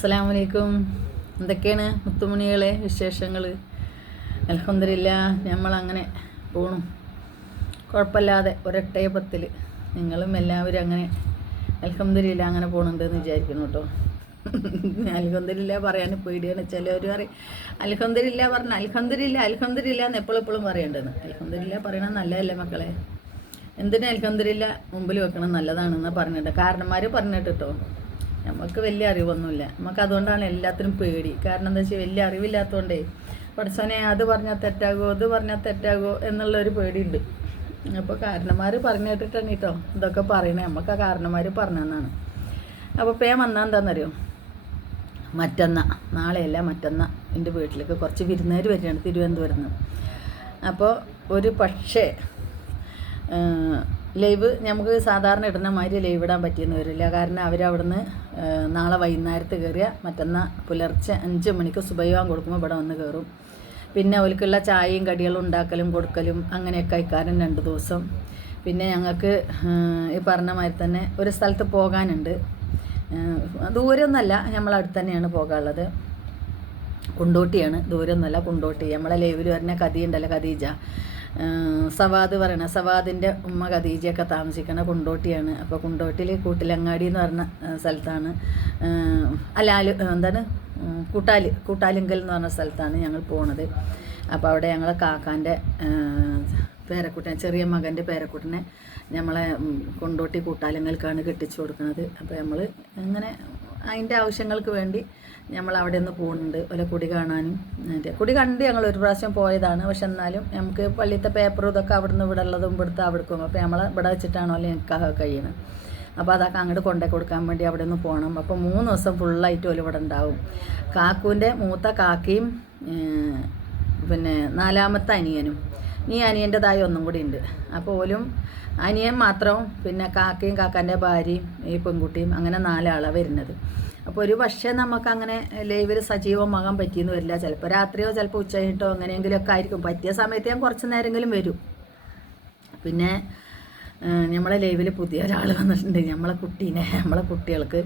അസ്സലാമു അലൈക്കും. എന്തൊക്കെയാണ് മുത്തുമണികളെ വിശേഷങ്ങൾ? അൽഹംദുലില്ലാ, നമ്മളങ്ങനെ പോണു, കുഴപ്പമില്ലാതെ ഒരൊട്ടയപ്പത്തിൽ. നിങ്ങളും എല്ലാവരും അങ്ങനെ അൽഹംദുലില്ലാ അങ്ങനെ പോകണുണ്ടെന്ന് വിചാരിക്കുന്നു കേട്ടോ. അൽഹംദുലില്ലാ പറയാൻ പേടിയാണ്. ചിലവർ പറയും അൽഹംദുലില്ലാ പറഞ്ഞ അൽഹംദുലില്ലാ എന്ന് എപ്പോഴും പറയേണ്ടതെന്ന്. അൽഹംദുലില്ലാ പറയണത് നല്ലതല്ലേ മക്കളെ? എന്തിനാ അൽഹംദുലില്ലാ മുമ്പിൽ വെക്കണം? നല്ലതാണെന്ന് പറഞ്ഞിട്ട് കാരണന്മാർ പറഞ്ഞിട്ട് കേട്ടോ. നമുക്ക് വലിയ അറിവൊന്നുമില്ല, നമുക്ക് അതുകൊണ്ടാണ് എല്ലാത്തിനും പേടി. കാരണം എന്താ വെച്ചാൽ വലിയ അറിവില്ലാത്തതുകൊണ്ടേ പഠിച്ചോനെ അത് പറഞ്ഞാൽ തെറ്റാകുമോ എന്നുള്ളൊരു പേടിയുണ്ട്. അപ്പോൾ കാരണന്മാർ പറഞ്ഞു കേട്ടിട്ടാണ് കേട്ടോ ഇതൊക്കെ പറയണേ. നമുക്ക് ആ കാരണന്മാർ പറഞ്ഞതെന്നാണ്. അപ്പോൾ പേ വന്നാൽ എന്താണെന്നറിയോ, നാളെയല്ല മറ്റന്നാ എൻ്റെ വീട്ടിലേക്ക് കുറച്ച് വിരുന്നുകാർ വരികയാണ് തിരുവനന്തപുരത്ത് നിന്ന്. അപ്പോൾ ഒരു പക്ഷേ ലൈവ് നമുക്ക് സാധാരണ ഇടുന്ന മാതിരി ലൈവ് ഇടാൻ പറ്റിയെന്ന് വരില്ല. കാരണം അവരവിടുന്ന് നാളെ വൈകുന്നേരത്ത് കയറിയ മറ്റന്നാൾ പുലർച്ചെ 5 മണിക്ക് സുബൈവാൻ കൊടുക്കുമ്പോൾ ഇവിടെ വന്ന് കയറും. പിന്നെ അവൾക്കുള്ള ചായയും കടികളും ഉണ്ടാക്കലും കൊടുക്കലും അങ്ങനെയൊക്കെ ആയിക്കാരൻ 2 ദിവസം. പിന്നെ ഞങ്ങൾക്ക് ഈ പറഞ്ഞ മാതിരി തന്നെ ഒരു സ്ഥലത്ത് പോകാനുണ്ട്. ദൂരമൊന്നുമല്ല, നമ്മളടുത്ത് തന്നെയാണ് പോകാനുള്ളത്. കുണ്ടോട്ടിയാണ്, ദൂരമൊന്നുമല്ല, കുണ്ടോട്ടി. നമ്മളെ ലൈവിൽ വരുന്ന കഥയുണ്ടല്ലോ, ഖദീജ സവാദ് പറയണ, സവാദിൻ്റെ ഉമ്മ ഖദീജയൊക്കെ താമസിക്കണ കുണ്ടോട്ടിയാണ്. അപ്പോൾ കുണ്ടോട്ടിയിൽ കൂട്ടിലങ്ങാടി എന്ന് പറഞ്ഞ സ്ഥലത്താണ്, എന്താണ് കൂട്ടാലിങ്കൽ എന്ന് പറഞ്ഞ സ്ഥലത്താണ് ഞങ്ങൾ പോണത്. അപ്പോൾ അവിടെ ഞങ്ങളെ കാക്കാൻ്റെ പേരക്കുട്ടനെ, ചെറിയ മകൻ്റെ പേരക്കുട്ടനെ നമ്മളെ കൊണ്ടോട്ടി കൂട്ടാലിങ്കൽക്കാണ് കെട്ടിച്ചു കൊടുക്കുന്നത്. അപ്പോൾ നമ്മൾ ഇങ്ങനെ അതിൻ്റെ ആവശ്യങ്ങൾക്ക് വേണ്ടി നമ്മൾ അവിടെ നിന്ന് പോകുന്നുണ്ട്. ഓലെ കുടി കാണാനും. കുടി കണ്ട് ഞങ്ങൾ ഒരു പ്രാവശ്യം പോയതാണ്. പക്ഷെ എന്നാലും നമുക്ക് പള്ളിത്തെ പേപ്പറും ഇതൊക്കെ അവിടുന്ന് ഇവിടെ ഉള്ളതും ഇവിടുത്തെ അവിടെ പോകും. അപ്പോൾ നമ്മൾ ഇവിടെ വെച്ചിട്ടാണോ അല്ലെ നിക്കാഹ് കഴിയുന്നത്. അപ്പോൾ അതൊക്കെ അങ്ങോട്ട് കൊണ്ടേ കൊടുക്കാൻ വേണ്ടി അവിടെ നിന്ന് പോകണം. അപ്പോൾ 3 ദിവസം ഫുള്ളായിട്ട് ഓല് ഇവിടെ ഉണ്ടാവും. കാക്കൂൻ്റെ മൂത്ത കാക്കയും പിന്നെ 4ാമത്തെ അനിയനും, ഈ അനിയൻ്റെതായ ഒന്നും കൂടി ഉണ്ട്. അപ്പോൾ ഓലും അനിയൻ മാത്രവും പിന്നെ കാക്കയും കാക്കാൻ്റെ ഭാര്യയും ഈ പെൺകുട്ടിയും, അങ്ങനെ 4 ആളാണ് വരുന്നത്. അപ്പോൾ ഒരു പക്ഷേ നമുക്കങ്ങനെ ലൈവിൽ സജീവമാകാൻ പറ്റിയെന്ന് വരില്ല. ചിലപ്പോൾ രാത്രിയോ ചിലപ്പോൾ ഉച്ച കഴിഞ്ഞിട്ടോ അങ്ങനെയെങ്കിലുമൊക്കെ ആയിരിക്കും. പറ്റിയ സമയത്ത് ഞാൻ കുറച്ച് നേരമെങ്കിലും വരും. പിന്നെ നമ്മളെ ലൈവിൽ പുതിയ ഒരാൾ വന്നിട്ടുണ്ട്. നമ്മളെ കുട്ടികൾക്ക്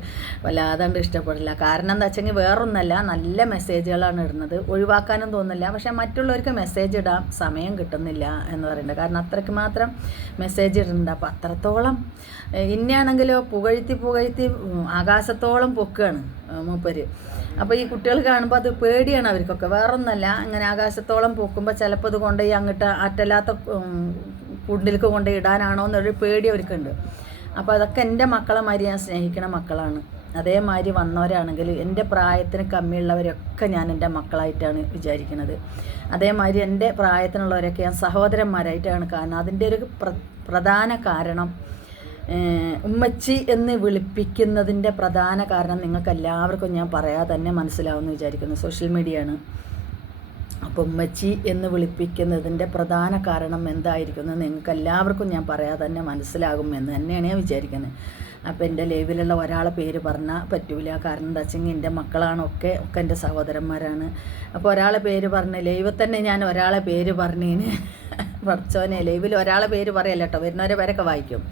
വല്ലാതെ ഇഷ്ടപ്പെടില്ല. കാരണം എന്താ വെച്ചെങ്കിൽ വേറൊന്നല്ല, നല്ല മെസ്സേജുകളാണ് ഇടുന്നത്. ഒഴിവാക്കാനും തോന്നില്ല. പക്ഷേ മറ്റുള്ളവർക്ക് മെസ്സേജ് ഇടാൻ സമയം കിട്ടുന്നില്ല എന്ന് പറയുന്നത്. കാരണം അത്രയ്ക്ക് മാത്രം മെസ്സേജ് ഇടുന്നുണ്ട്. അപ്പോൾ അത്രത്തോളം ഇന്നെയാണെങ്കിലോ പുകഴ്ത്തി ആകാശത്തോളം പൊക്കുകയാണ് മൂപ്പര്. അപ്പോൾ ഈ കുട്ടികൾ കാണുമ്പോൾ അത് പേടിയാണ് അവർക്കൊക്കെ, വേറൊന്നല്ല. അങ്ങനെ ആകാശത്തോളം പൊക്കുമ്പോൾ ചിലപ്പോൾ ഇത് കൊണ്ടുപോയി അങ്ങോട്ട് അറ്റല്ലാത്ത കുണ്ടിലേക്ക് കൊണ്ടുപോയി ഇടാനാണോ എന്നൊരു പേടി അവർക്കുണ്ട്. അപ്പോൾ അതൊക്കെ എൻ്റെ മക്കളെ മാതിരി ഞാൻ സ്നേഹിക്കുന്ന മക്കളാണ്. അതേമാതിരി വന്നവരാണെങ്കിൽ എൻ്റെ പ്രായത്തിന് കമ്മിയുള്ളവരൊക്കെ ഞാൻ എൻ്റെ മക്കളായിട്ടാണ് വിചാരിക്കുന്നത്. അതേമാതിരി എൻ്റെ പ്രായത്തിനുള്ളവരൊക്കെ ഞാൻ സഹോദരന്മാരായിട്ടാണ് കാണുന്നത്. അതിൻ്റെ ഒരു പ്രധാന കാരണം, ഉമ്മച്ചി എന്ന് വിളിപ്പിക്കുന്നതിൻ്റെ പ്രധാന കാരണം നിങ്ങൾക്ക് എല്ലാവർക്കും ഞാൻ പറയാതെ തന്നെ മനസ്സിലാവുമെന്ന് വിചാരിക്കുന്നു. സോഷ്യൽ മീഡിയയാണ്. അപ്പോൾ ഉമ്മച്ചി എന്ന് വിളിപ്പിക്കുന്നതിൻ്റെ പ്രധാന കാരണം എന്തായിരിക്കുന്നത് നിങ്ങൾക്ക് എല്ലാവർക്കും ഞാൻ പറയാതെ തന്നെ മനസ്സിലാകുമെന്ന് തന്നെയാണ് ഞാൻ വിചാരിക്കുന്നത്. അപ്പോൾ എൻ്റെ ലൈവിലുള്ള ഒരാളെ പേര് പറഞ്ഞാൽ പറ്റൂല. കാരണം എന്താ വെച്ചെങ്കിൽ എൻ്റെ മക്കളാണ്, ഒക്കെ എൻ്റെ സഹോദരന്മാരാണ്. അപ്പോൾ ഒരാളെ പേര് പറഞ്ഞ് ലൈവിൽ തന്നെ ഞാൻ ഒരാളെ പേര് പറഞ്ഞതിന് പഠിച്ചോനെ, ലൈവിൽ ഒരാളെ പേര് പറയല്ല കേട്ടോ, വരുന്നവരെ പേരൊക്കെ വായിക്കും.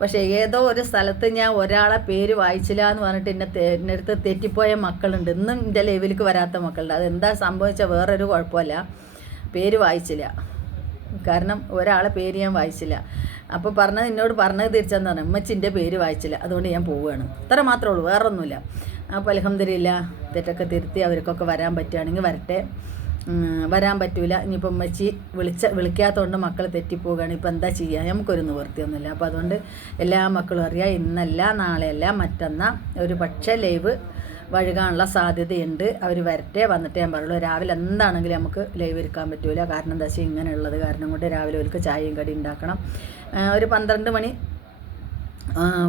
പക്ഷേ ഏതോ ഒരു സ്ഥലത്ത് ഞാൻ ഒരാളെ പേര് വായിച്ചില്ല എന്ന് പറഞ്ഞിട്ട് എൻ്റെ അടുത്ത് തെറ്റിപ്പോയ മക്കളുണ്ട്. ഇന്നും എൻ്റെ ലൈവിലേക്ക് വരാത്ത മക്കളുണ്ട്. അതെന്താ സംഭവിച്ചാൽ വേറൊരു കുഴപ്പമില്ല, പേര് വായിച്ചില്ല. കാരണം ഒരാളെ പേര് ഞാൻ വായിച്ചില്ല. അപ്പോൾ എന്നോട് പറഞ്ഞത് തിരിച്ചെന്ന് പറഞ്ഞു, ഉമ്മച്ചിൻ്റെ പേര് വായിച്ചില്ല, അതുകൊണ്ട് ഞാൻ പോവുകയാണ്. അത്ര മാത്രമേ ഉള്ളൂ, വേറൊന്നുമില്ല. അപ്പോൾ അൽഹംദുലില്ലാ തെറ്റൊക്കെ തിരുത്തി അവർക്കൊക്കെ വരാൻ പറ്റുകയാണെങ്കിൽ വരട്ടെ. വരാൻ പറ്റൂല, ഇനിയിപ്പോൾ ഉമ്മച്ചി വിളിക്കാത്തതുകൊണ്ട് മക്കൾ തെറ്റിപ്പോവുകയാണ്. ഇപ്പോൾ എന്താ ചെയ്യുക, നമുക്കൊരു നിവൃത്തിയൊന്നുമില്ല. അപ്പോൾ അതുകൊണ്ട് എല്ലാ മക്കളും അറിയാം, ഇന്നല്ല നാളെയല്ല മറ്റന്നാൾ ഒരു പക്ഷേ ലൈവ് വഴുകാനുള്ള സാധ്യതയുണ്ട്. അവർ വരട്ടെ, വന്നിട്ടേ ഞാൻ പറയുള്ളൂ. രാവിലെ എന്താണെങ്കിലും നമുക്ക് ലൈവ് ഇരിക്കാൻ പറ്റൂല. കാരണം എന്താ വെച്ചാൽ ഇങ്ങനെയുള്ളത് കാരണം കൊണ്ട് രാവിലെ അവർക്ക് ചായയും കടി ഉണ്ടാക്കണം. ഒരു 12 മണി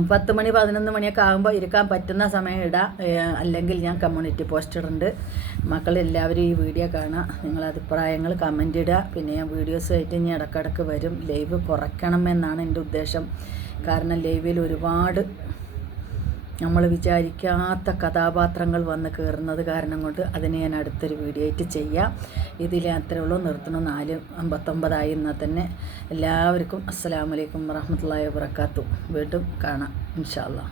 10 മണി 11 മണിയൊക്കെ ആകുമ്പോൾ ഇരിക്കാൻ പറ്റുന്ന സമയം ഇടാം. അല്ലെങ്കിൽ ഞാൻ കമ്മ്യൂണിറ്റി പോസ്റ്റ് ഇടുന്നുണ്ട്. മക്കളെല്ലാവരും ഈ വീഡിയോ കാണുക, നിങ്ങളെ അഭിപ്രായങ്ങൾ കമൻ്റ് ഇടുക. പിന്നെ ഞാൻ വീഡിയോസുമായിട്ട് ഇനി ഇടയ്ക്കിടയ്ക്ക് വരും. ലൈവ് കുറയ്ക്കണമെന്നാണ് എൻ്റെ ഉദ്ദേശം. കാരണം ലൈവിൽ ഒരുപാട് നമ്മൾ വിചാരിക്കാത്ത കഥാപാത്രങ്ങൾ വന്ന് കയറുന്നത് കാരണം കൊണ്ട് അതിനെ ഞാൻ അടുത്തൊരു വീഡിയോ ആയിട്ട് ചെയ്യാം. ഇതിൽ അത്രേ ഉള്ളൂ, നിർത്തണം. 4:59 എന്നാൽ തന്നെ. എല്ലാവർക്കും അസ്സലാമു അലൈക്കും വറഹ്മത്തുള്ളാഹി വബറകാതുഹു. വീണ്ടും കാണാം ഇൻഷാ അല്ലാഹ്.